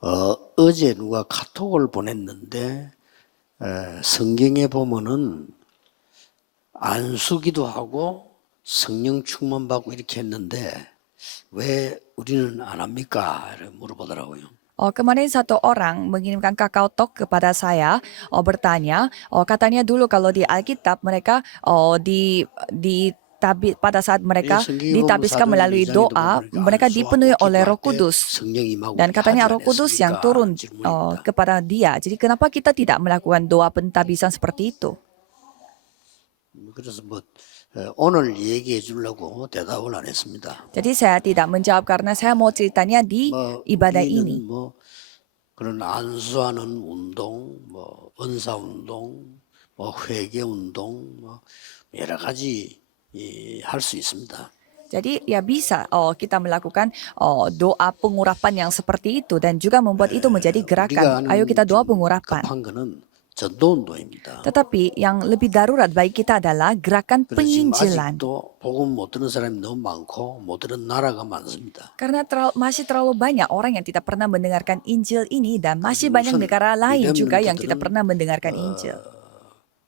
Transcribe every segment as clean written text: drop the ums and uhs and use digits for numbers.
어제 누가 카톡을 보냈는데 성경에 보면은 안수기도 하고 성령 충만 받고 이렇게 했는데 왜 우리는 안 합니까? 이렇게 물어보더라고요. Kemarin satu orang mengirimkan KakaoTalk kepada saya, bertanya, katanya dulu kalau di Alkitab mereka pada saat mereka 성경에 보면 ditabiskan 사도행 melalui 2장에도 doa, 보면 mereka dipenuhi 안수하고 oleh Roh 기도할 때 Kudus. 성령 임하고 Dan 하지 katanya Roh Kudus yang 않았습니까? turun 질문입니다. kepada dia. Jadi kenapa kita tidak melakukan doa pentabisan seperti itu? 그래서 오늘 얘기해 주려고 대답을 안 했습니다. Jadi saya tidak menjawab karena saya mau ceritanya di ibadah ini. 우리는 그런 안수하는 운동, 은사 운동, 회개 운동, 여러 가지 할 수 있습니다. Jadi ya bisa kita melakukan doa pengurapan yang seperti itu dan juga membuat itu menjadi gerakan. Ayo kita doa pengurapan. 급한 거는 전도 운동입니다. Tetapi yang lebih darurat bagi kita adalah gerakan 그래서 지금 penginjilan. 아직도 복음 못 들은 사람이 너무 많고 못 들은 나라가 많습니다. Karena masih terlalu banyak orang yang tidak pernah mendengarkan Injil ini dan masih banyak negara lain juga yang tidak pernah mendengarkan Injil.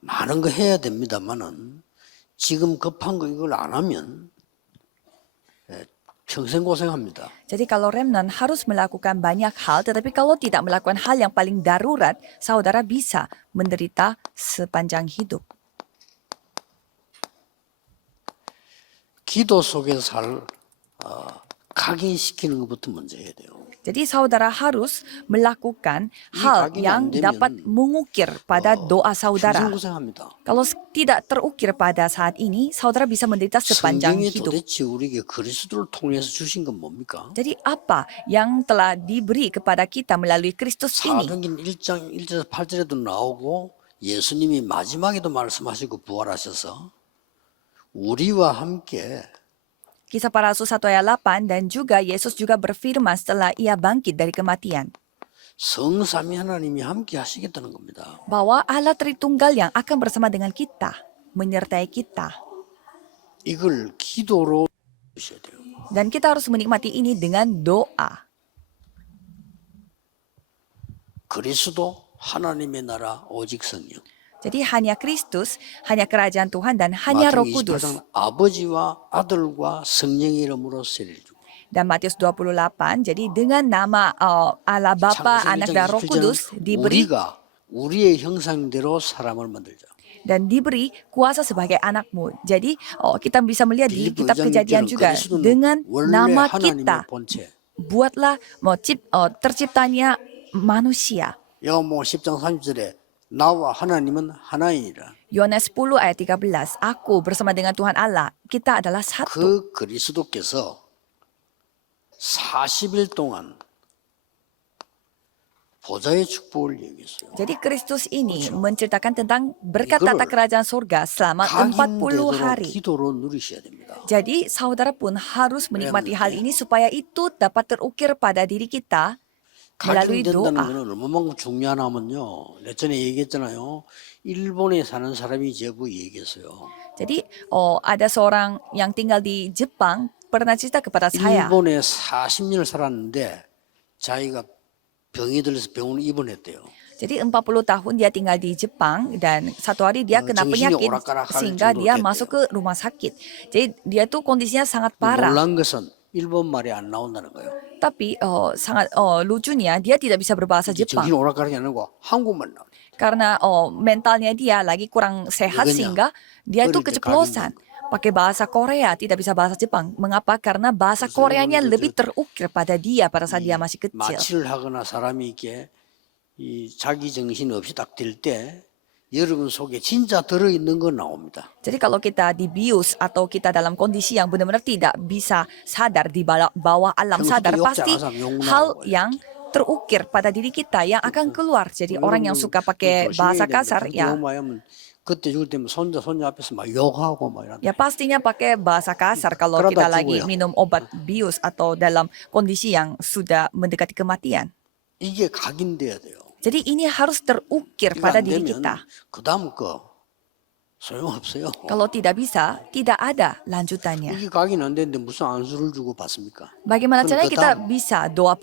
많은 거 해야 됩니다만은 지금 급한 거 이걸 안 하면 평생 고생합니다. Jadi kalau remnant harus melakukan banyak hal, tetapi kalau tidak melakukan hal yang paling darurat, saudara bisa menderita sepanjang hidup. 기도 속에서 각인시키는 것부터 먼저 해야 돼요. Jadi saudara harus melakukan hal yang dapat mengukir pada doa saudara. 평생 고생합니다. Kalau tidak terukir pada saat ini, saudara bisa menderita sepanjang 성경이 hidup. 도대체 우리에게 그리스도를 통해서 주신 건 뭡니까? Jadi apa yang telah diberi kepada kita melalui Kristus ini? 사도행전 1장 1절에서 8절에도 나오고 예수님이 마지막에도 말씀하시고 부활하셔서 우리와 함께 Kisah Para Rasul 1 ayat 8 dan juga Yesus juga berfirman setelah ia bangkit dari kematian 성삼위 하나님이 함께 하시겠다는 겁니다. bahwa Allah Tritunggal yang akan bersama dengan kita, menyertai kita. 이걸 기도로 주셔야 돼요. Dan kita harus menikmati ini dengan doa. 그리스도 하나님의 나라 오직 성령. Jadi hanya Kristus, hanya kerajaan Tuhan dan hanya Roh Kudus. 28장 아버지와 아들과 성령의 이름으로 세례를 주고. Dan Matius 28, jadi dengan nama Allah Bapa, Anak dan Roh Kudus diberi 우리가 우리의 형상대로 사람을 만들자. dan diberi kuasa sebagai anakmu. Jadi kita bisa melihat di 빌립보 kitab 2장 Kejadian 6절은 juga 그리스도는 dengan 원래 nama 하나님의 kita 본체. buatlah terciptanya manusia. 요한복음 10장 30절에 나와 하나님은 하나이니라. Yohanes 10 ayat 13, aku bersama dengan Tuhan Allah, kita adalah satu. 그 그리스도께서 40일 동안 보좌의 축복을 얘기했어요. Jadi Kristus ini menceritakan tentang berkat tata kerajaan surga selama 40 hari. 기도로 누리셔야 됩니다. Jadi saudara pun harus menikmati hal ini supaya itu dapat terukir pada diri kita melalui 각인된다는 doa. 것은 얼마만큼 중요하냐면요. 예전에 얘기했잖아요. 일본에 사는 사람이 제부 얘기했어요. Jadi ada seorang yang tinggal di Jepang pernah cerita kepada saya. 일본에 40년을 살았는데 자기가 병이 들어서 병원에 입원했대요. Jadi 40 tahun dia tinggal di Jepang dan satu hari dia kena 정신이 penyakit 오락가락할 sehingga 정도로 dia 됐대요. masuk ke rumah sakit. Jadi dia tuh kondisinya sangat parah. 놀란 것은 일본 말이 안 나온다는 거예요. Tapi sangat lucunya dia tidak bisa berbahasa Jepang. 정신 오락가락이 아니고 한국말 나와요. Karena mentalnya dia lagi kurang sehat Makanya, sehingga dia itu 어릴 때 keceplosan. Pakai bahasa Korea, tidak bisa bahasa Jepang. Mengapa? Karena bahasa Koreanya lebih terukir pada dia pada saat dia masih kecil. 마취를 하거나 사람이 이렇게 자기 정신 없이 딱 될 때 여러분 속에 진짜 들어있는 거 나옵니다. Jadi kalau kita dibius atau kita dalam kondisi yang benar-benar tidak bisa sadar di bawah alam sadar, pasti hal yang terukir pada diri kita yang akan keluar. Jadi orang yang suka pakai bahasa kasar ya 그때 죽을 때면 손자 앞에서 막 욕하고 막 이런. ya pastinya pakai bahasa kasar kalau kita lagi minum obat bius atau dalam kondisi yang sudah mendekati kematian. 이게 각인돼야 돼요. Jadi ini harus terukir pada diri kita. 그다음 거 소용없어요. Kalau tidak bisa, tidak ada lanjutannya. 이게 각인 안 되는데 무슨 안수를 주고 받습니까? Bagaimana 그럼 caranya 그 kita 다음 bisa doa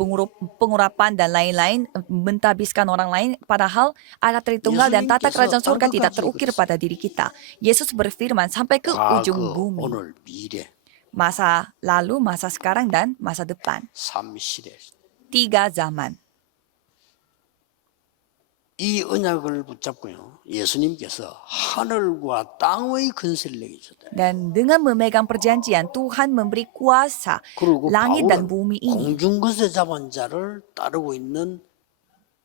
pengurapan dan lain-lain mentabiskan orang lain padahal alat Tritunggal dan tata 예수님께서 kerajaan surga tidak 땅끝까지 terukir 그랬어요. pada diri kita. Yesus berfirman sampai ke ujung 과거, bumi. 오늘, 미래, Masa lalu, masa sekarang, dan masa depan. 삼시대. 3 zaman. 이 언약을 붙잡고요. 예수님께서 하늘과 땅의 권세를 내게 주셨다. Dan dengan memegang perjanjian, Tuhan memberi kuasa 그리고 langit dan 바울은 bumi ini. 공중것에 잡은 자를 따르고 있는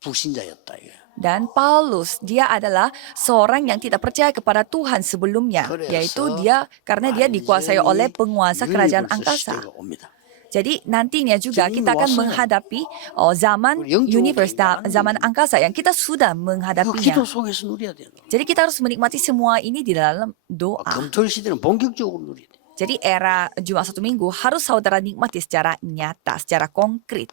불신자였다. 이거예요. Dan Paulus, dia adalah seorang yang tidak percaya kepada Tuhan sebelumnya, yaitu dia karena dia dikuasai oleh penguasa kerajaan 유니버스 angkasa. 시대가 옵니다. Jadi nantinya juga Jadi kita akan wassail. menghadapi zaman Yang universe, cukup zaman angkasa yang kita sudah 그 menghadapinya. 기도 속에서 누려야 돼요. Jadi kita harus menikmati semua ini di dalam doa. 금토일 시대는 본격적으로 누려야 돼요. Jadi era Jumat Satu Minggu harus saudara nikmati secara nyata, secara konkret.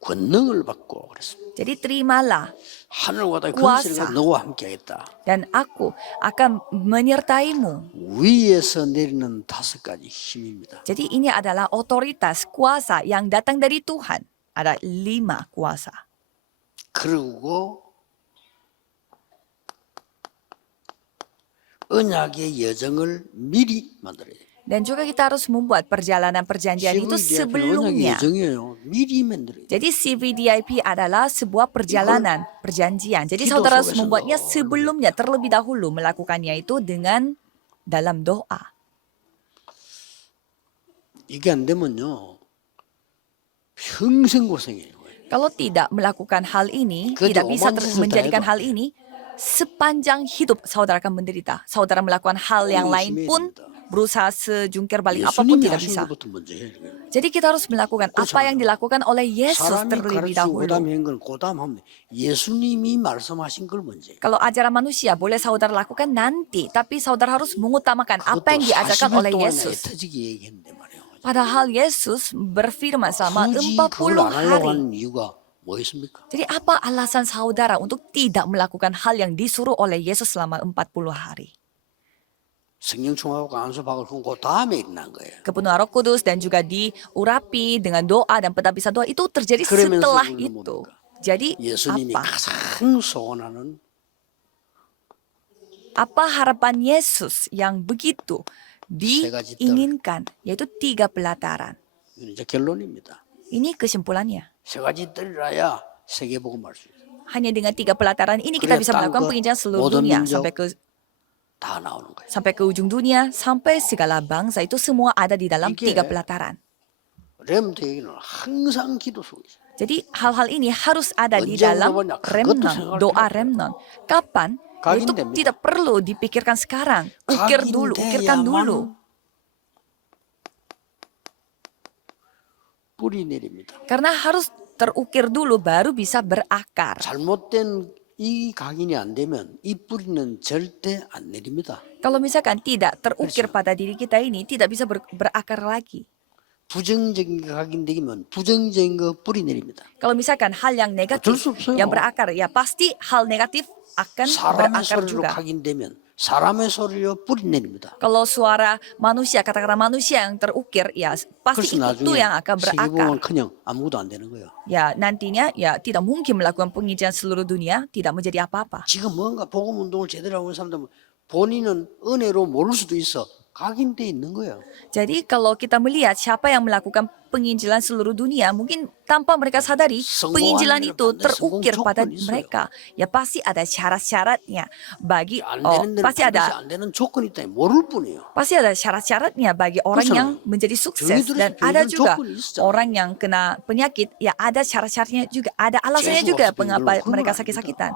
권능을 받고 그랬습니다. Jadi terimalah 하늘과 땅의 kuasa. 권세가 너와 함께하겠다. dan aku akan menyertaimu. 위에서 내리는 5가지 힘입니다. Jadi ini adalah otoritas kuasa yang datang dari Tuhan. Ada 5 kuasa. 그리고 언약의 여정을 미리 만들어야 돼요. Dan juga kita harus membuat perjalanan perjanjian itu CVDIP 는 언약의 sebelumnya. 여정이에요. 미리 만들어야 돼요. Jadi CVDIP adalah sebuah perjalanan perjanjian. Jadi 기도 saudara harus 속에서 membuatnya 넣어. sebelumnya, terlebih dahulu melakukannya itu dengan dalam doa. 이게 안 되면요. 평생 고생해요. Kalau tidak melakukan hal ini, 그저 tidak bisa 오만 짓을 다 menjadikan 해도 hal ini, sepanjang hidup saudara akan menderita. Saudara melakukan hal yang lain 열심히 pun, 해야 됩니다. berusaha sejungkir balik apapun 예수님이 tidak 하신 bisa. 것부터 먼저 해야 돼요. Jadi kita harus melakukan apa yang dilakukan oleh Yesus 사람이 terlebih 가르치고 dahulu. 그다음에 한 건 그다음 하면 예수님이 말씀하신 걸 먼저 해요. Kalau ajaran manusia boleh saudara lakukan nanti, tapi saudara harus mengutamakan apa yang 그것도 diajarkan 40일 oleh 동안 Yesus. 애터지게 얘기했는데 말이에요. Padahal Yesus berfirman selama 굳이 40 그걸 안 하려고 hari. 하는 이유가 뭐였습니까? Jadi apa alasan saudara untuk tidak melakukan hal yang disuruh oleh Yesus selama 40 hari? 성령 충만하고 안수박을 그 다음에 일어난 거예요. Kepenuhan Roh Kudus dan juga diurapi dengan doa dan pentabisan doa itu terjadi 그러면서 setelah 우리는 itu. 뭡니까? Jadi 예수님이 apa? 가장 소원하는 Apa harapan Yesus yang begitu diinginkan, yaitu 3 pelataran. 이건 이제 결론입니다. Ini kesimpulannya. 세 가지 뜰이라야 세계복음 할 수 있어요. Hanya dengan 3 pelataran ini kita 그래야 bisa melakukan 땅끝 penginjilan seluruh 모든 dunia 민족 다 나오는 거예요. sampai ke ujung dunia, sampai segala bangsa itu semua ada di dalam 이게 3 pelataran. 렘트 얘기는 항상 기도 속에 있어요. Jadi hal-hal ini harus ada di 언제 dalam 물어보냐? 그것도 remnon, 생각할 doa 필요 없어요. remnon. Kapan? Itu 각인됩니다. tidak perlu dipikirkan sekarang. Ukir dulu, ukirkan dulu. 뿌리 내립니다. Karena harus terukir dulu baru bisa berakar. 잘못된 이 각인이 안 되면 이 뿌리는 절대 안 내립니다. Kalau misalkan tidak terukir pada diri kita ini, tidak bisa berakar lagi. 부정적인 게 각인되면 부정적인 거 뿌리 내립니다. Kalau misalkan hal yang negatif 어쩔 수 없어요. yang berakar, ya pasti hal negatif akan 사람의 berakar 소리로 juga. 각인되면 사람의 소리로 뿌리 내립니다. Kalau suara manusia, kata-kata manusia yang terukir, ya pasti 그래서 itu 나중에 yang akan berakar. 세계복음은 그냥 아무것도 안 되는 거예요. Ya nantinya ya tidak mungkin melakukan penginjilan seluruh dunia, tidak menjadi apa-apa. 지금 뭔가 복음 운동을 제대로 하고 있는 사람들은 본인은 은혜로 모를 수도 있어. 각인돼 있는 거예요. Jadi kalau kita melihat siapa yang melakukan penginjilan seluruh dunia, mungkin tanpa mereka sadari penginjilan itu terukir pada mereka. Ya pasti ada syarat-syaratnya bagi 안 되는 데는 pasti 반드시 ada 안 되는 조건이 있다. 모를 뿐이에요. pasti ada syarat-syaratnya bagi orang 그렇잖아요. yang menjadi sukses 저희들은 dan ada 저희들 juga 조건이 있었잖아요. orang yang kena penyakit, ya ada syarat-syaratnya juga, ada alasannya 재수가 juga 없어도 mengapa 이걸로 mereka 그건 sakit-sakitan.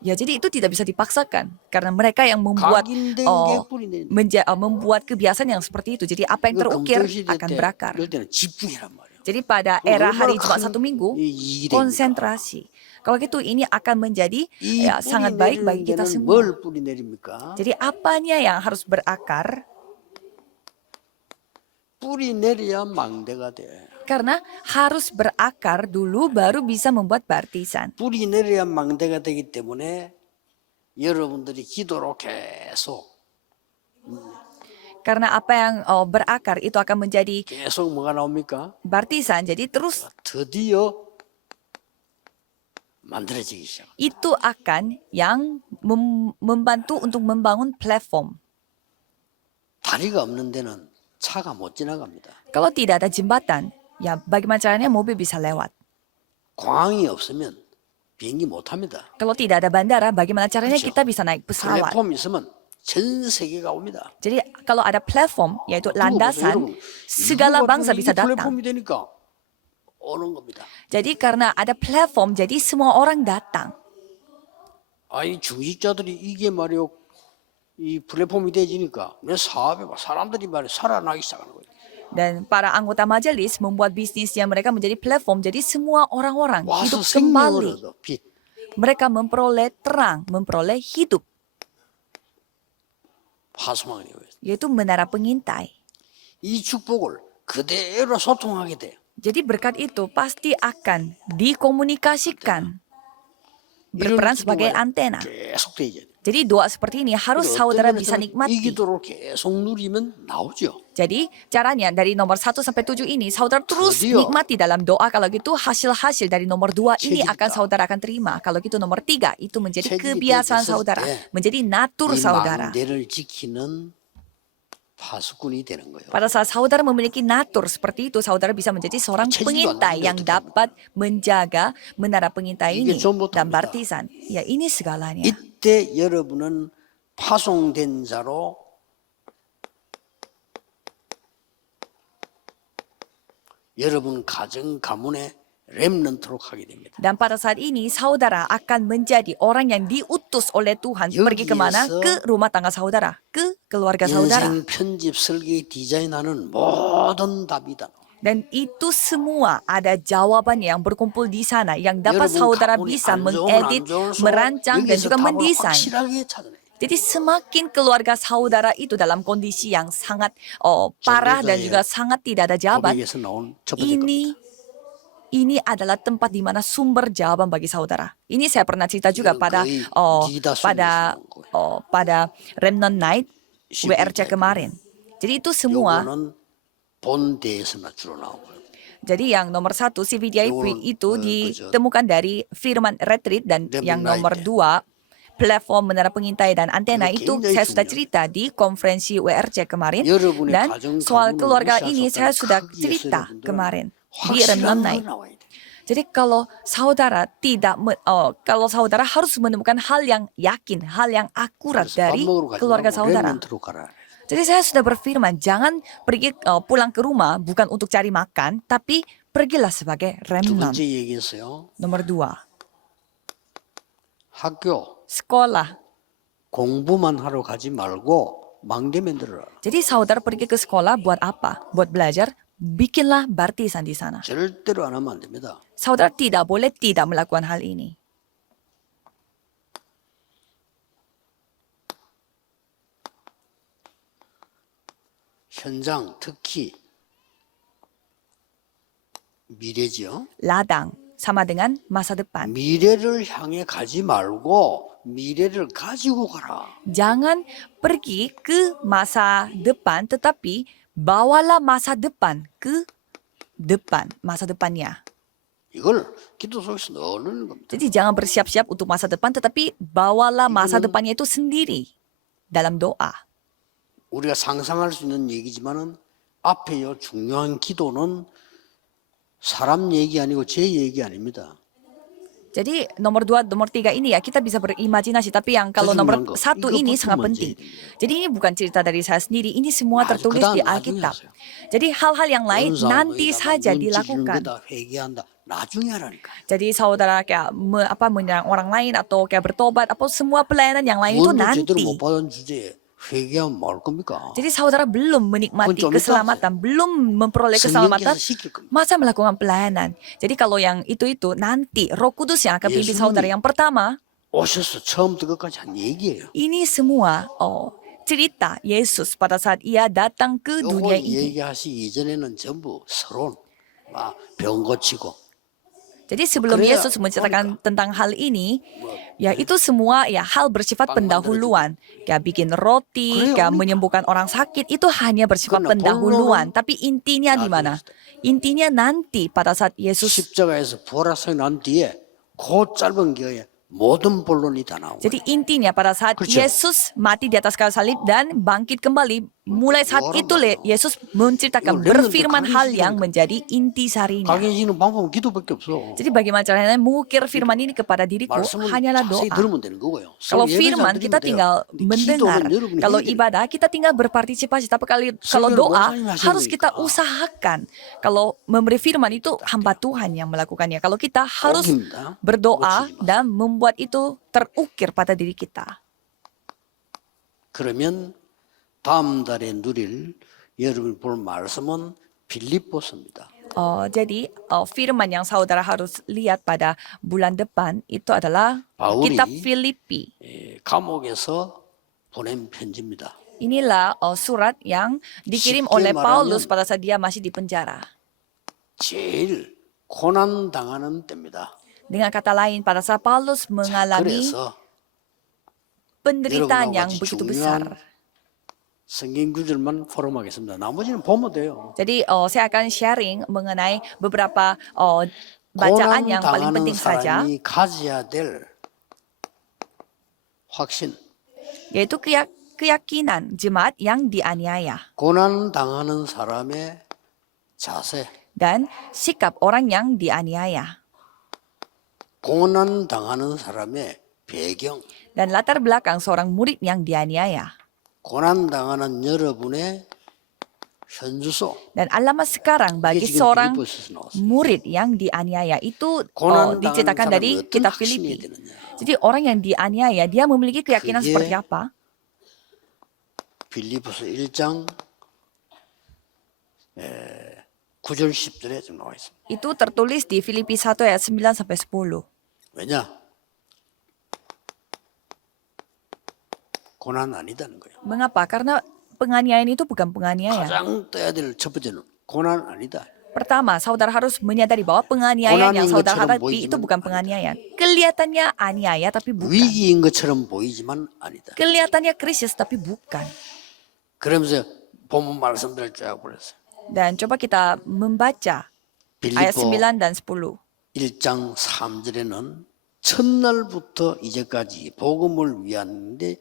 Ya jadi itu tidak bisa dipaksakan karena mereka yang membuat 각인된 게 뿌리 내립니다. membuat kebiasaan yang seperti itu. Jadi apa yang terukir akan berakar. 이럴 때는 집중해란 말이에요. Jadi pada era hari Jumat 얼마나 Satu Minggu, 이 일입니까? konsentrasi. Kalau gitu ini akan menjadi 이 ya, 뿌리 sangat baik bagi 내리는 kita 데는 semua. 뭘 뿌리 내립니까? Jadi apanya yang harus berakar? 뿌리 내려야 망대가 돼. Karena harus berakar dulu baru bisa membuat baptisan. 뿌리 내려야 망대가 되기 때문에 여러분들이 기도로 계속 Karena apa yang berakar itu akan menjadi 계속 뭐가 나옵니까? baptisan. Jadi terus 드디어 만들어지기 시작. itu akan yang membantu untuk membangun platform. 다리가 없는 데는 차가 못 지나갑니다. Kalau tidak ada jembatan, ya bagaimana caranya mobil bisa lewat? 광이 없으면 비행기 못 합니다. Kalau tidak ada bandara, bagaimana caranya 그렇죠. kita bisa naik pesawat? 플랫폼 있으면 전 세계가 옵니다. Jadi kalau ada platform, yaitu 여러분, landasan, segala bangsa bisa 이게 datang. 플랫폼이 되니까 오는 겁니다. Jadi karena ada platform, jadi semua orang datang. 아이 중직자들이 이게 말이요, 이 플랫폼이 되지니까 내 사업에 막 사람들이 말이 살아나기 시작하는 거예요. Dan para anggota majelis membuat bisnisnya mereka menjadi platform. Jadi semua orang-orang 와서 hidup 생명을 kembali. 얻어 빛. Mereka memperoleh terang, memperoleh hidup. 파수망이에요. Yaitu menara pengintai. 이 축복을 그대로 소통하게 돼요. Jadi berkat itu pasti akan dikomunikasikan. Berperan sebagai antena. 계속 되죠. Jadi doa seperti ini harus saudara bisa 이 nikmati. 기도를 계속 누리면 나오죠. Jadi caranya dari nomor 1 sampai 7 ini saudara terus 드디어 nikmati dalam doa. Kalau gitu hasil-hasil dari nomor 2 ini 책임다. akan saudara akan terima. Kalau gitu nomor 3 itu menjadi 책임이 kebiasaan 됐을 saudara. 때 Menjadi natur 이 saudara. 망대를 지키는 파수꾼이 되는 거예요. Pada saat saudara memiliki natur seperti itu, saudara bisa menjadi seorang 책임도 안 pengintai 되는데 yang 어떡합니까? dapat menjaga menara pengintai 이게 ini 전부터입니다. dan baptisan. Ya ini segalanya. 이때 여러분은 파송된 자로 여러분 가정 가문의 렘넌트로 가게 됩니다. Dan pada saat ini saudara akan menjadi orang yang diutus oleh Tuhan pergi kemana? 여기에서 Ke rumah tangga saudara, ke keluarga saudara. 인생 편집 설계 디자인하는 모든 답이다. Dan itu semua ada jawaban yang berkumpul di sana yang dapat 여러분 saudara 가문이 bisa 안 좋으면 mengedit, 안 좋을수록 merancang dan 여기서 juga 답을 mendesain. 확실하게 찾아내. Jadi semakin keluarga saudara itu dalam kondisi yang sangat parah dan juga sangat tidak ada jawaban, 고백에서 나온 첫 번째 겁니다. ini adalah tempat di mana sumber jawaban bagi saudara. Ini saya pernah cerita juga pada Remnant Night WRC kemarin. Jadi itu semua. 요거는 본대에서만 주로 나오고요. Jadi yang nomor 1 CVDI 요거는 itu ditemukan dari Firman Retreat dan yang nomor 2 platform menara pengintai dan antena itu saya sudah cerita di konferensi WRC kemarin dan soal keluarga ini saya sudah cerita kemarin di Remnant Night. Jadi kalau saudara kalau saudara harus menemukan hal yang yakin, hal yang akurat dari keluarga saudara. Jadi saya sudah berfirman, jangan pergi pulang ke rumah bukan untuk cari makan, tapi pergilah sebagai 두 remnant. 번째 얘기했어요. Nomor 2, 학교 sekolah. 공부만 하러 가지 말고 망대 만들어라. Jadi saudara pergi ke sekolah buat apa? Buat belajar, bikinlah baptisan di sana. 절대로 안 하면 안 됩니다. Saudara tidak boleh tidak melakukan hal ini. 현장 특히 미래죠. Ladang sama dengan masa depan. 미래를 향해 가지 말고 미래를 가지고 가라. Jangan pergi ke masa depan, tetapi bawalah masa depan ke depan, masa depannya. 이걸 기도 속에서 넣는 겁니다. Jadi jangan bersiap-siap untuk masa depan, tetapi bawalah masa depannya itu sendiri dalam doa. 우리가 상상할 수 있는 얘기지만은 앞에요 중요한 기도는 사람 얘기 아니고 제 얘기 아닙니다. Jadi nomor 2, nomor 3 ini ya kita bisa berimajinasi, tapi yang kalau nomor 1 ini sangat penting. Jadi ini bukan cerita dari saya sendiri, ini semua tertulis di Alkitab. Jadi hal-hal yang lain nanti saja dilakukan. 회개한다. 나중에 하라니까. Jadi saudara kayak menyerang orang lain atau kayak bertobat, apa semua pelayanan yang lain itu 구원을 제대로 nanti. 못 받은 주제에 회개하면 뭘 겁니까? Jadi saudara belum menikmati Kunci keselamatan, belum memperoleh keselamatan, 성령께서 시킬 겁니다. masa melakukan pelayanan. Jadi kalau yang itu nanti Roh Kudus yang akan pimpin 예수님이 saudara. Yang pertama, 오셔서 처음부터 끝까지 한 얘기예요. ini semua cerita Yesus pada saat ia datang ke dunia 요거 ini. 얘기하시 이전에는 전부 서론, 병 고치고 Jadi sebelum 그래야 Yesus menceritakan tentang hal ini, ya itu semua ya hal bersifat 빵 pendahuluan. Kayak bikin roti, 그래야 kayak 옵니까? menyembuhkan orang sakit, itu hanya bersifat 그러나 pendahuluan. 본론은 Tapi intinya di mana? Intinya nanti pada saat Yesus. 십자가에서 부활하사 난 뒤에 그 짧은 기회에 모든 본론이 다 나온 거예요. Jadi intinya pada saat 그렇죠. Yesus mati di atas kayu salib dan bangkit kembali, mulai saat itu Yesus menceritakan, 이거 berfirman 렘넌트 hal 강의식이라니까. yang menjadi intisarinya. 강해지는 방법은 기도밖에 없어. Jadi bagaimana caranya mengukir firman ini kepada diriku? 말씀은 Hanyalah 자세히 doa. 들으면 되는 거고요. Kalau 예배 잘 firman 드리면 kita 돼요. tinggal 근데 mendengar. 기도는 여러분이 Kalau 해야 돼요. ibadah kita tinggal berpartisipasi. Tapi kalau 설교는 doa 목사님이 하시는 harus kita 거니까. usahakan. Kalau memberi firman itu hamba Tuhan yang melakukannya. Kalau kita harus 꼭입니다. berdoa 놓치지 마세요. dan membuat itu terukir pada diri kita. 그러면 다음 달에 누릴 여러분이 볼 말씀은 빌립보서입니다. Jadi firman yang saudara harus lihat pada bulan depan itu adalah 바울이 kitab Filipi. 감옥에서 보낸 편지입니다. Inilah surat yang dikirim 쉽게 oleh 말하면 Paulus pada saat dia masih di penjara. 제일 고난 당하는 때입니다. Dengan kata lain, pada saat Paulus mengalami 그래서 penderitaan 여러분하고 yang 같이 begitu 중요한 besar. 성경 구절만 포럼하겠습니다. 나머지는 보면 돼요. Jadi saya akan sharing mengenai beberapa bacaan 고난 yang paling 당하는 penting saja, 사람이 가져야 될 확신. yaitu keyakinan jemaat yang dianiaya 고난 당하는 사람의 자세. dan sikap orang yang dianiaya 고난 당하는 사람의 배경. dan latar belakang seorang murid yang dianiaya 고난 당하는 여러분의 현주소. dan alamat sekarang bagi 이게 지금 seorang 빌립보서에서 나왔어요. murid yang dianiaya itu 고난 당하는 diceritakan 사람이 dari 어떤 kitab 확신이 Filipi. 되느냐. Jadi orang yang dianiaya dia memiliki keyakinan 그게 seperti apa? 빌립보서 1장 9절 10절에 지금 나와 있습니다. Itu tertulis di Filipi 1 ayat 9 sampai 10. 왜냐? 고난 아니다는 거예요. Mengapa? Karena penganiayaan itu bukan penganiayaan. 가장 떠야 될 첫 번째는 고난 아니다. Pertama, saudara harus menyadari bahwa penganiayaan yang 고난인 saudara 것처럼 hadapi itu 보이지만 bukan penganiayaan. Kelihatannya aniaya tapi bukan. 위기인 것처럼 보이지만 아니다. Kelihatannya krisis tapi bukan. 그러면서 본문 말씀들을 쫙 보냈어요. Dan coba kita membaca ayat 빌립보 9 dan 10. 1장 3절에는 첫날부터 이제까지 복음을 위하는데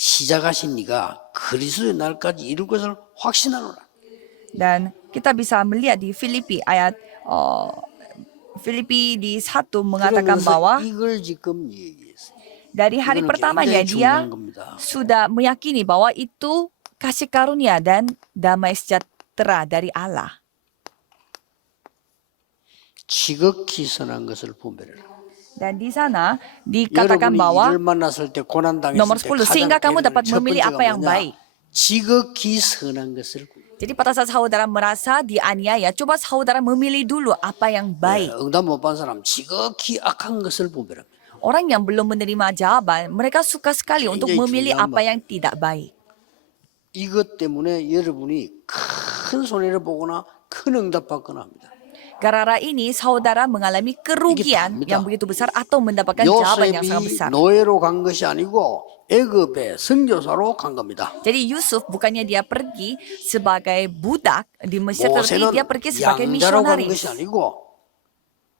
시작하신 이가 그리스도의 날까지 이룰 것을 확신하노라. Dan kita bisa melihat di Filipi ayat Filipi di 1 mengatakan 그러면서 bahwa 이걸 지금 얘기했어요. dari hari 이거는 pertamanya 굉장히 dia 중요한 겁니다. sudah meyakini bahwa itu kasih karunia dan damai sejahtera dari Allah. 지극히 선한 것을 분별해라. Dan di sana dikatakan 여러분이 bahwa 이를 만났을 때 고난 당했을 nomor 때 10 sehingga kamu dapat 첫 memilih 번째가 apa yang 뭐냐? baik. 지극히 선한 것을 Jadi pada saat saudara merasa dianiaya, coba saudara memilih dulu apa yang baik. 응답 못 받은 사람 지극히 악한 것을 분별합니다. Orang yang belum menerima jawaban, mereka suka sekali untuk 굉장히 memilih 중요한 apa 말. yang tidak baik. 이것 때문에 여러분이 큰 손해를 보거나 큰 응답 받거나 합니다. Gara-gara ini saudara mengalami kerugian Ini yang begitu besar atau mendapatkan jawaban yang sangat besar. 요셉이 노예로 간 것이 아니고 애굽의 선교사로 간 겁니다. Jadi Yusuf bukannya dia pergi sebagai budak di Mesir, tetapi 모세는 dia pergi sebagai 양자로 간 misionaris. 것이 아니고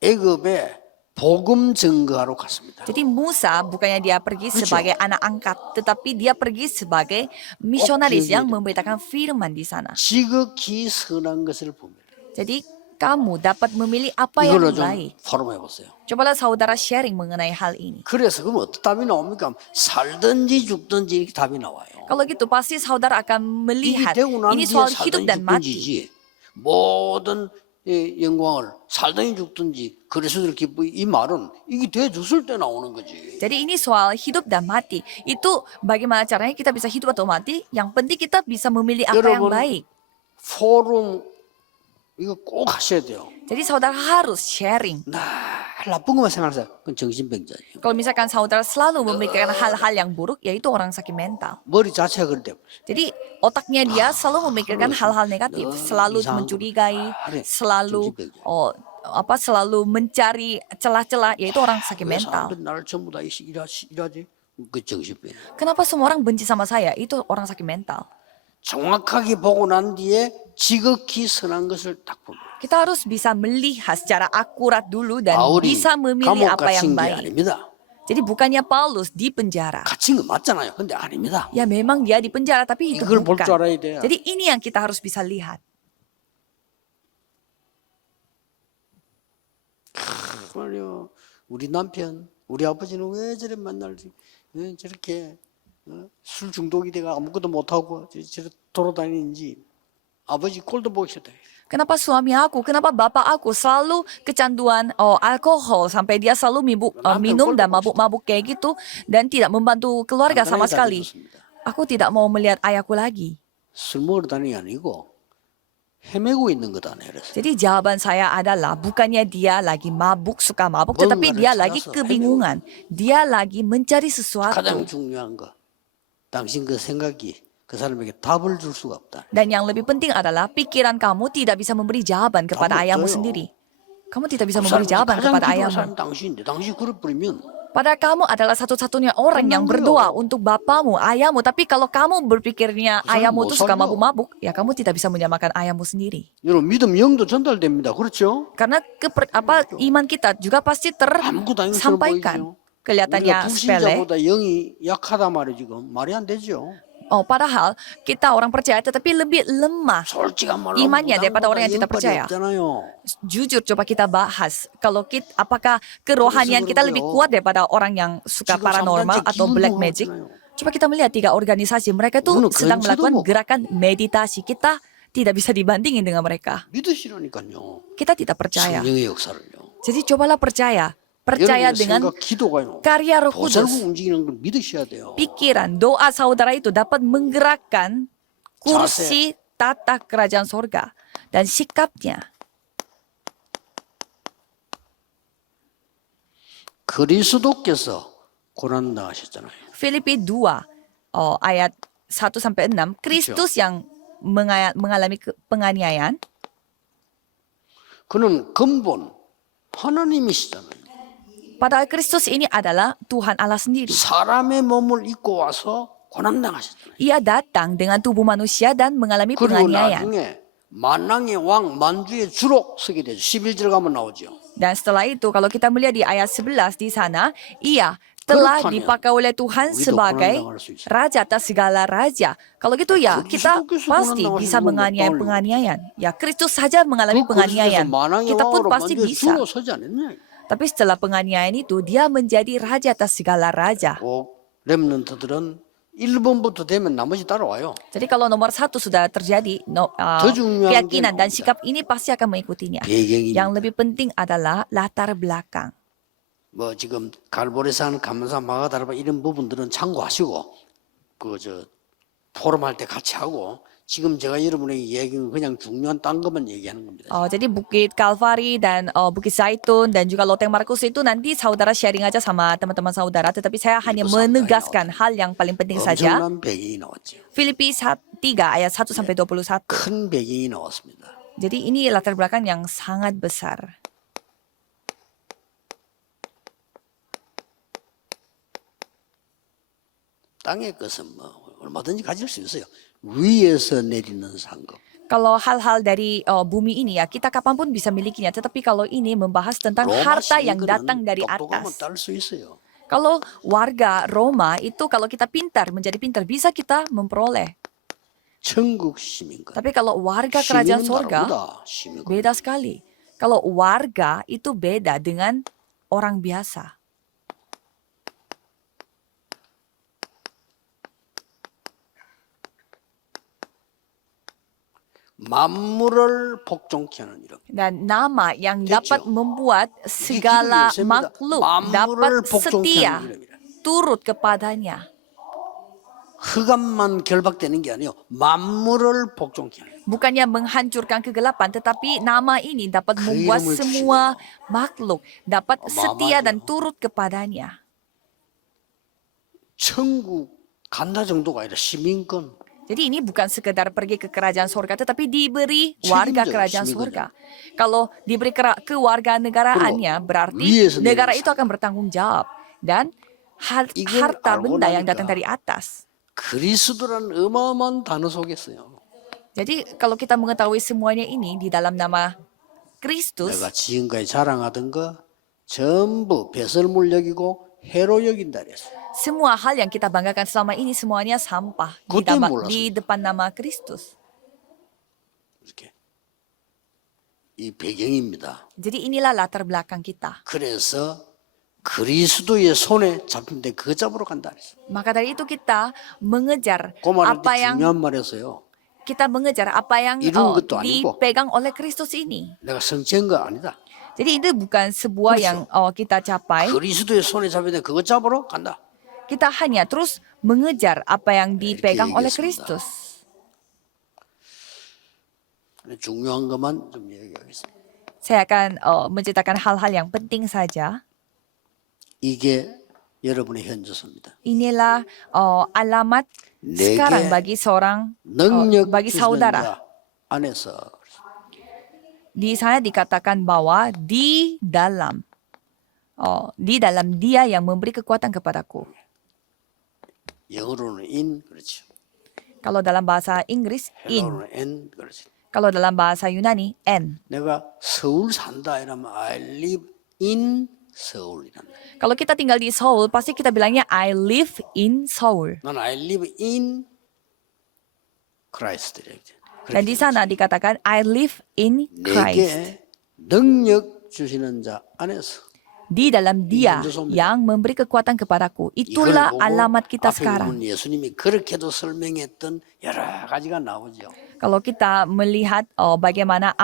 애굽의 복음 증거하러 갔습니다. Jadi Musa bukannya dia pergi sebagai anak angkat, tetapi dia pergi sebagai misionaris yang memberitakan firman di sana. 지극히 선한 것을 보면 Jadi kamu dapat memilih apa yang 이걸로 좀 baik. 포럼해 보세요. Cobalah saudara sharing mengenai hal ini. 그래서 그럼 어떤 답이 나옵니까? 살든지 죽든지 이렇게 답이 나와요. Kalau gitu pasti saudara akan 이게 melihat 되고 난 ini 뒤에 soal hidup 살든지 dan mati. 죽든지지 모든 영광을 살든지 죽든지 그리스도를 기쁘 이 말은 이게 돼 줬을 때 나오는 거지. Jadi ini soal hidup dan mati. Itu bagaimana caranya kita bisa hidup atau mati? Yang penting kita bisa memilih apa yang 여러분 baik. 포럼 이거 꼭 하셔야 돼요. Jadi saudara harus sharing. 나 나쁜 것만 생각해서 그건 정신병자예요. Kalau misalkan saudara selalu memikirkan hal-hal yang buruk, yaitu orang sakit mental. 머리 자체가 그런데 Jadi otaknya dia selalu memikirkan hal-hal negatif, selalu mencurigai, selalu selalu mencari celah-celah, yaitu orang sakit 왜 mental. 사람들이 나를 전부 다 일하지? 그 정신병. Kenapa semua orang benci sama saya? Itu orang sakit mental. 정확하게 보고 난 뒤에 지극히 선한 것을 딱 보면 Kita harus bisa melihat secara akurat dulu dan 바울이 bisa memilih 감옥 apa yang 갇힌 게 baik. 아닙니다. Jadi bukannya Paulus di penjara. 갇힌 거 맞잖아요. 근데 아닙니다. Ya memang dia di penjara, tapi itu 이걸 볼 줄 bukan. 알아야 돼요. Jadi ini yang kita harus bisa lihat. 말이요. 우리 남편, 우리 아버지는 왜 저래 저렇게 술 중독이 돼가 아무것도 못하고 저렇게 돌아다니는지 아버지 꼴도 보기 싫다. Kenapa suami aku, kenapa bapak aku selalu kecanduan alkohol sampai dia selalu minum dan mabuk-mabuk kayak gitu dan tidak membantu keluarga sama sekali. Aku tidak mau melihat ayahku lagi. 술 먹으러 다니는 게 아니고 헤매고 있는 거다. 그래서 Jadi jawaban saya adalah bukannya dia lagi mabuk, suka mabuk, tetapi dia lagi kebingungan. Dia lagi mencari sesuatu. 가장 중요한 거, 당신 그 생각이 그 사람에게 답을 줄 수가 없다. Dan yang lebih penting adalah pikiran kamu tidak bisa memberi jawaban kepada ayahmu sendiri. Kamu tidak bisa memberi jawaban kepada ayahmu. 당신인데 당신 그럴 뿐이면 Padahal kamu adalah satu-satunya orang yang berdoa untuk bapamu, ayahmu. Tapi kalau kamu berpikirnya ayahmu itu suka mabuk-mabuk, ya kamu tidak bisa menyamakan ayahmu sendiri. 여러분 믿음 영도 전달됩니다. 그렇죠? Karena iman kita juga pasti 아무것도 아닌 것처럼 tersampaikan. 보이죠. Kelihatannya 우리가 sepele. 불신자보다 영이 약하다 말이 지금 말이 안 되죠. Padahal kita orang percaya tetapi lebih lemah 솔직한 말로 imannya daripada orang yang tidak percaya. 없잖아요. Jujur coba kita bahas, kalau apakah kerohanian kita lebih kuat daripada orang yang suka paranormal atau black magic? Coba kita melihat 3 organisasi, mereka tuh sedang melakukan gerakan meditasi. Kita tidak bisa dibandingin dengan mereka. 믿으시라니까요. Kita tidak percaya. 성령의 역사를요. Jadi cobalah percaya dengan 생각, 기도가요. karya Roh 보살고 Kudus. 움직이는 걸 믿으셔야 돼요. Pikiran, doa saudara itu dapat menggerakkan kursi tata kerajaan sorga dan sikapnya. 그리스도께서 고난 당하셨잖아요. Filipi 2 ayat 1-6, Kristus yang mengalami penganiayaan. 그는 근본 하나님이시잖아요. Padahal Kristus ini adalah Tuhan Allah sendiri. 사람의 몸을 입고 와서 고난 당하셨잖아요. Ia datang dengan tubuh manusia dan mengalami 그리고 penganiayaan. 나중에 만왕의 왕 만주의 주로 서게 되죠. 11절 가면 나오죠. Dan setelah itu kalau kita melihat di ayat 11 di sana, ia telah 그렇다면 dipakai oleh Tuhan 우리도 sebagai 고난 당할 수 있어요. raja atas segala raja. Kalau gitu ya, kita Kristus pasti 고난 bisa 당하신 건 penganiayaan. Ya, Kristus saja mengalami 그 그리스도께서 penganiayaan. 만왕의 Kita pun 왕으로 pasti 만주의 bisa. 주로 서지 않았냐. Tapi setelah penganiayaan itu, dia menjadi raja atas segala raja. 꼭 렘넌트들은 1번부터 되면 나머지 따라와요. Jadi kalau nomor 1 sudah terjadi, 중요한 keyakinan 게 dan sikap ini pasti akan mengikutinya. 배경입니다. Yang lebih penting adalah latar belakang. 뭐 지금 갈보리산 감사 마가다르바 이런 부분들은 참고하시고 그 포럼 할 때 같이 하고 지금 제가 여러분에게 얘기는 그냥 중요한 딴 것만 얘기하는 겁니다. Jadi Bukit Kalvari dan Bukit Zaitun dan juga Loteng Markus itu nanti saudara sharing aja sama teman-teman saudara. Tetapi saya hanya menegaskan hal yang paling penting saja. 엄청난 배경이 나왔죠. Filipi 3 ayat 1-21. 큰 배경이 나왔습니다. Jadi ini latar belakang yang sangat besar. 땅의 것은 뭐 얼마든지 가질 수 있어요. 위에서 내리는 상급. Kalau hal-hal dari bumi ini ya, kita kapanpun bisa milikinya. Tetapi kalau ini membahas tentang 로마 harta yang 시민들은 datang dari 똑똑하면 atas. 딸 수 있어요. Kalau warga Roma itu kalau kita pintar, menjadi pintar, bisa kita memperoleh. 천국 시민권. Tapi kalau warga kerajaan 시민은 sorga, 다르다. 시민권. beda sekali. Kalau warga itu beda dengan orang biasa. 만물을 복종케 하는 이름. Dan nama yang Kecil. dapat membuat segala 기둥이 makhluk 만물을 dapat 복종케 setia 하는 이름이라. turut kepadanya. 흑암만 결박되는 게 아니요 만물을 복종케 하는. Bukannya menghancurkan kegelapan, tetapi nama ini dapat 그 membuat 이름을 semua 주시네요. makhluk dapat setia dan 어마어마하죠. turut kepadanya. 천국 간다 정도가 아니라 시민권. Jadi ini bukan sekedar pergi ke kerajaan surga, tetapi diberi warga 책임져요, kerajaan 시민권을. surga. Kalau diberi kewarganegaraannya, berarti 위에서 negara 내려온 itu akan bertanggung jawab. Dan 이걸 harta 알고 benda yang 나니까 datang dari atas. 그리스도라는 어마어마한 단어 속에 있어요. Jadi kalau kita mengetahui semuanya ini di dalam nama Kristus, 내가 지금까지 자랑하던 거 전부 배설물 여기고 해로 여긴다 그랬어요. semua hal yang kita banggakan selama ini semuanya sampah 그때 몰랐어요. di depan nama Kristus. 이렇게 이 배경입니다. Jadi inilah latar belakang kita. 그래서 그리스도의 손에 잡힌데 그 잡으러 간다 그랬어요. Maka dari itu kita mengejar 그 말은 apa yang 중요한 말이었어요. kita mengejar apa yang 이룬 것도 아니고. dipegang oleh Kristus ini. 내가 성취한 거 아니다. Jadi itu bukan sebuah 그렇죠. yang kita capai. 그리스도의 손에 잡힌데 그거 잡으러 간다. Kita hanya terus mengejar apa yang dipegang oleh 얘기했습니다. Kristus. 중요한 것만 좀 얘기하겠습니다. Saya akan menceritakan hal-hal yang penting saja. 이게 여러분의 현저서입니다. Inilah alamat 내게 sekarang bagi seorang 능력 bagi 주시는 saudara. 자 안에서 Di sana dikatakan bahwa di dalam dia yang memberi kekuatan kepadaku. 영어로는 in 그렇죠. Kalau dalam bahasa Inggris in, 헬라어로는 n 그렇죠. kalau dalam bahasa Yunani n. 내가 서울 산다 이러면 I live in 서울이란다. Kalau kita tinggal di Seoul, pasti kita bilangnya I live in Seoul. 난 I live in Christ 이렇게. Dan di sana dikatakan I live in Christ. 내게 능력 주시는 자 안에서. Di dalam dia 현저소입니다. yang memberi kekuatan kepadaku. 이걸 Itulah 보고 alamat kita 앞에 sekarang. 보면 예수님이 그렇게도 설명했던 여러 가지가 나오죠. Kalau kita melihat bagaimana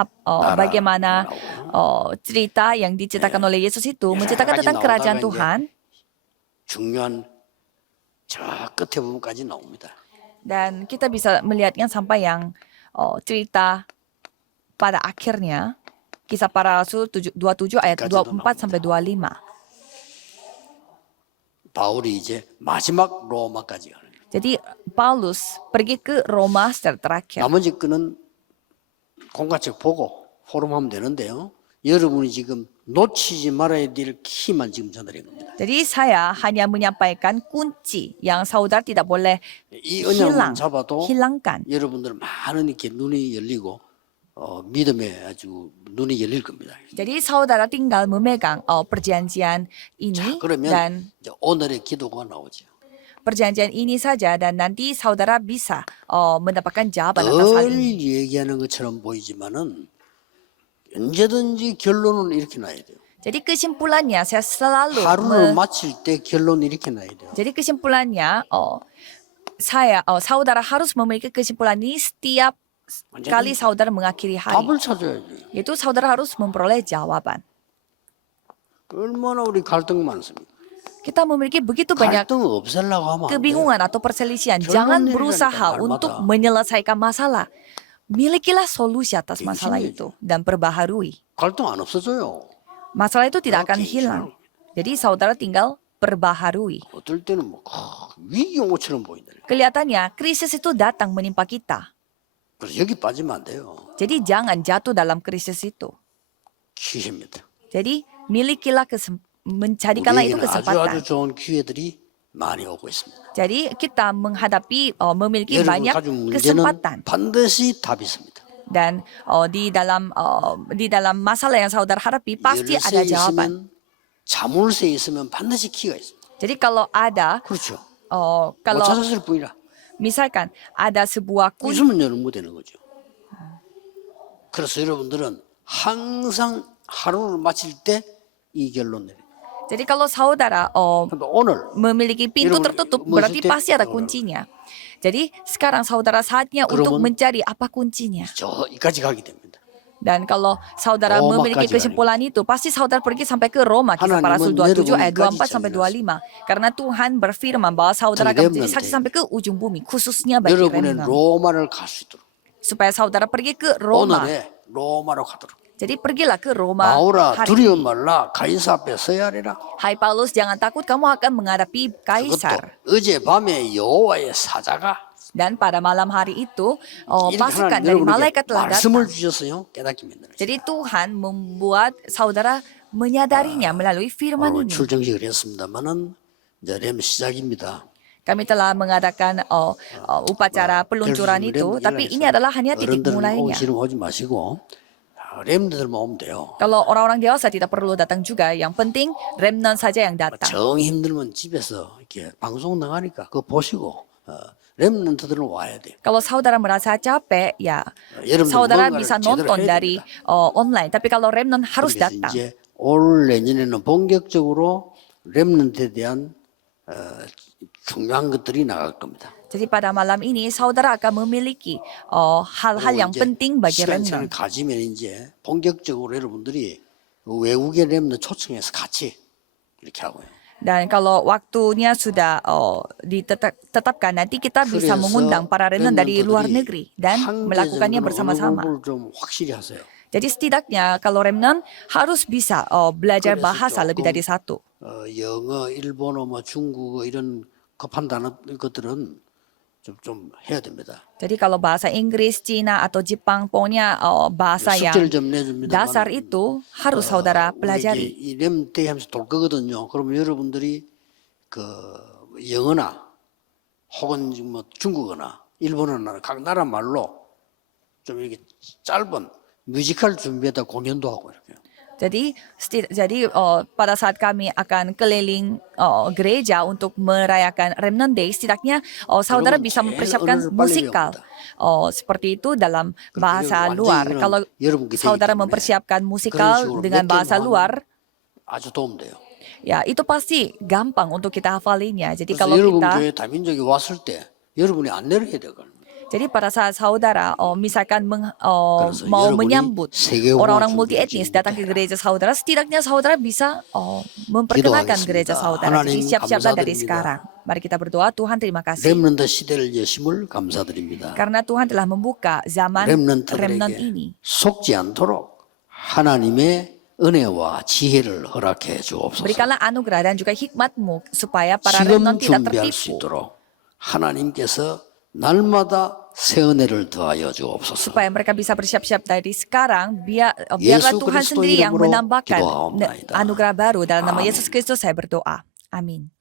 cerita yang diceritakan oleh Yesus itu menceritakan tentang kerajaan Tuhan, 중요한 저 끝에 부분까지 나옵니다. dan kita bisa melihatnya sampai yang cerita pada akhirnya, Kisah Para Rasul 27 ayat 24 sampai 25. 바울이 이제 마지막 로마까지 가는 거예요. Jadi Paulus pergi ke Roma secara terakhir. 나머지 거는 공과책 보고 포럼하면 되는데요. 여러분이 지금 놓치지 말아야 될 키만 지금 전달한 겁니다. Jadi saya hanya menyampaikan kunci yang saudara tidak boleh 이 언약만 hilang, 잡아도 hilangkan. 여러분들은 많은 이렇게 눈이 열리고 믿음에 아주 눈이 열릴 겁니다. Jadi saudara tinggal memegang perjanjian ini 자, 그러면 dan 이제 오늘의 기도가 나오죠. perjanjian ini saja dan nanti saudara bisa mendapatkan jawaban atas hal 늘 ini. 얘기하는 것처럼 보이지만은 언제든지 결론은 이렇게 나야 돼요. Jadi kesimpulannya saya selalu 하루를 마칠 때 결론 이렇게 나야 돼요. jadi kesimpulannya saudara harus memiliki kesimpulan ini setiap kali saudara mengakhiri hari. 답을 찾아야지. Yaitu saudara harus memperoleh jawaban. 얼마나 우리 갈등 많습니까? Kita memiliki begitu banyak 갈등 없애려고 하면 안 돼. kebingungan atau perselisihan. Jangan 결론 berusaha 내리라니까, untuk 날마다. menyelesaikan masalah. Milikilah solusi atas masalah 갱신해야지. itu dan perbaharui. 갈등 안 없어져요. Masalah itu tidak akan Oke, hilang. Jadi saudara tinggal perbaharui. 어떨 때는 뭐 위기용어처럼 보인다. Kelihatannya krisis itu datang menimpa kita. 그래서 여기 빠지면 안 돼요. Jadi jangan jatuh dalam krisis itu. 기회입니다. Jadi milikilah menjadikanlah itu 우리에게는 아주 kesempatan. 좋은 기회들이 많이 오고 있습니다. Jadi kita menghadapi memiliki 여러분 banyak 가진 문제는 kesempatan. 반드시 답이 있습니다. Dan di dalam masalah yang saudara hadapi pasti ada 열쇠 jawaban. 있으면 자물쇠 있으면 반드시 키가 있습니다. Jadi kalau ada 그렇죠. 못 kalau 찾았을 뿐이라. misalkan ada sebuah kunci, 있으면 열는 못 되는 거죠. 그래서 여러분들은 항상 하루를 마칠 때 이 결론 내립니다. jadi kalau saudara 근데 오늘 memiliki pintu Yaudah, tertutup mau berarti setiap- pasti ada kuncinya. Jadi sekarang saudara saatnya untuk 그러면- mencari apa kuncinya. 저 이까지 가게 됩니다. Dan kalau saudara Roma memiliki kaji kesimpulan itu, pasti saudara pergi sampai ke Roma, Kisah para Rasul 27 ayat 24 sampai 25. Karena Tuhan berfirman bahwa saudara akan menjadi saksi sampai ke ujung bumi, khususnya bagi 여러분의 remnant. 로마를 갈 수 있도록 Supaya saudara pergi ke Roma. 오늘의 로마로 가도록. Jadi pergilah ke Roma 바울아 hari 두려워 ini. 말라 가이사 앞에 서야 하리라. Hai Paulus, jangan takut, kamu akan menghadapi 그것도 kaisar. 어젯밤에 여호와의 사자가 Dan pada malam hari itu, 이렇게 pasukan 하나님 dari malaikat 여러분에게 telah 말씀을 datang. 주셨어요. 깨닫게 만들어요. Jadi Tuhan membuat saudara menyadarinya melalui firman 오늘 ini. 출정식을 했습니다만은 이제 렘 시작입니다. Kami telah mengadakan upacara peluncuran itu, tapi ini adalah hanya titik 어른들은 mulainya. 지금 오지 마시고 렘들만 오면 돼요. Kalau orang-orang dewasa tidak perlu datang juga, yang penting remnant saja yang datang. 정 힘들면 집에서 이렇게 방송 나가니까 그거 보시고 렘넌트들은 와야 돼요. Kalau saudara merasa capek, ya 여러분들 saudara 뭔가를 bisa 제대로 nonton 해야 dari 됩니다. online. Tapi kalau remnant harus 그래서 datang. 이제 올 내년에는 본격적으로 렘넌트에 대한 중요한 것들이 나갈 겁니다. Jadi pada malam ini saudara akan memiliki hal-hal yang 이제 penting bagi 시간을 remnant. 가지면 이제 본격적으로 여러분들이 외국의 렘넌트 초청해서 같이 이렇게 하고요. Dan kalau waktunya sudah ditetapkan, nanti kita bisa 그래서 mengundang para remnant dari luar 렘넌트들이 negeri dan melakukannya 한계적으로 어느 bersama-sama. 공부를 좀 확실히 하세요. Jadi setidaknya kalau remnant harus bisa belajar 그래서 bahasa lebih 조금, dari satu. 영어, 일본어, 뭐 중국어 이런 급한 단어 것들은 좀 해야 됩니다. Jadi kalau bahasa Inggris, Cina atau Jepang, pokoknya bahasa yang 숙제를 좀 내줍니다만 dasar itu harus saudara pelajari. 이 렘데이 하면서 돌 거거든요. 그러면 여러분들이 그 영어나 혹은 뭐 중국어나 일본어나 각 나라 말로 좀 이렇게 짧은 뮤지컬 준비하다 공연도 하고 이렇게. Jadi pada saat kami akan keliling gereja untuk merayakan Remnant Day, setidaknya saudara bisa mempersiapkan musikal seperti itu dalam bahasa luar. Kalau saudara mempersiapkan musikal dengan bahasa luar, 아주 도움돼요. ya itu pasti gampang untuk kita hafalinya. Jadi 그래서 kalau 여러분 kita 교회 다민족이 왔을 때 여러분이 안내를 해야 되거든요. Jadi pada saat saudara misalkan mau 여러분이 menyambut 세계화 orang-orang 준비를 multi etnis 지금부터 datang ke gereja saudara, setidaknya saudara bisa memperkenalkan 기도하겠습니다. gereja saudara. Jadi 하나님 siap-siaplah dari 감사드립니다. sekarang. Mari kita berdoa, Tuhan terima kasih. 렘넌트 시대를 여심을 감사드립니다. Karena Tuhan telah membuka zaman remnant ini. 렘넌트들에게 속지 않도록 하나님의 은혜와 지혜를 허락해 주옵소서. Berikanlah anugerah dan juga hikmat-Mu supaya para 지금 remnant tidak 준비할 수 tertipu. 있도록 하나님께서 날마다 새 은혜를 더하여 주옵소서. Supaya mereka bisa bersiap-siap dari sekarang, biarlah 예수 Tuhan 그리스도 sendiri yang 이름으로 menambahkan 기도하옵나이다. anugerah baru. Dalam nama 아멘. Yesus Kristus saya berdoa. Amin.